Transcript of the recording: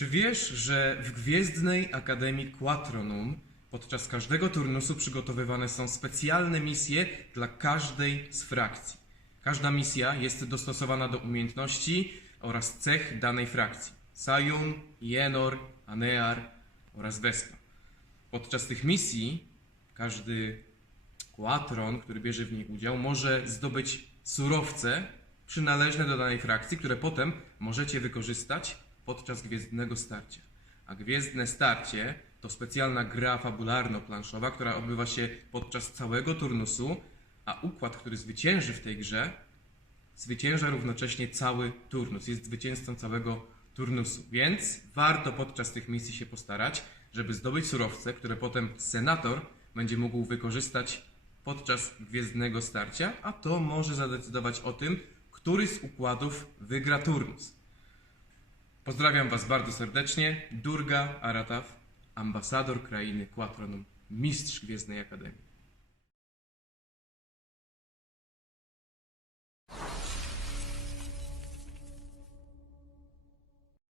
Czy wiesz, że w Gwiezdnej Akademii Quatronum podczas każdego turnusu przygotowywane są specjalne misje dla każdej z frakcji? Każda misja jest dostosowana do umiejętności oraz cech danej frakcji. Sayun, Yenor, Anear oraz Vespa. Podczas tych misji każdy Quatron, który bierze w niej udział, może zdobyć surowce przynależne do danej frakcji, które potem możecie wykorzystać podczas gwiezdnego starcia. A gwiezdne starcie to specjalna gra fabularno-planszowa, która odbywa się podczas całego turnusu, a układ, który zwycięży w tej grze, zwycięża równocześnie cały turnus, jest zwycięzcą całego turnusu. Więc warto podczas tych misji się postarać, żeby zdobyć surowce, które potem senator będzie mógł wykorzystać podczas gwiezdnego starcia, a to może zadecydować o tym, który z układów wygra turnus. Pozdrawiam Was bardzo serdecznie. Durga Arataw, ambasador krainy Quatronum, mistrz Gwiezdnej Akademii.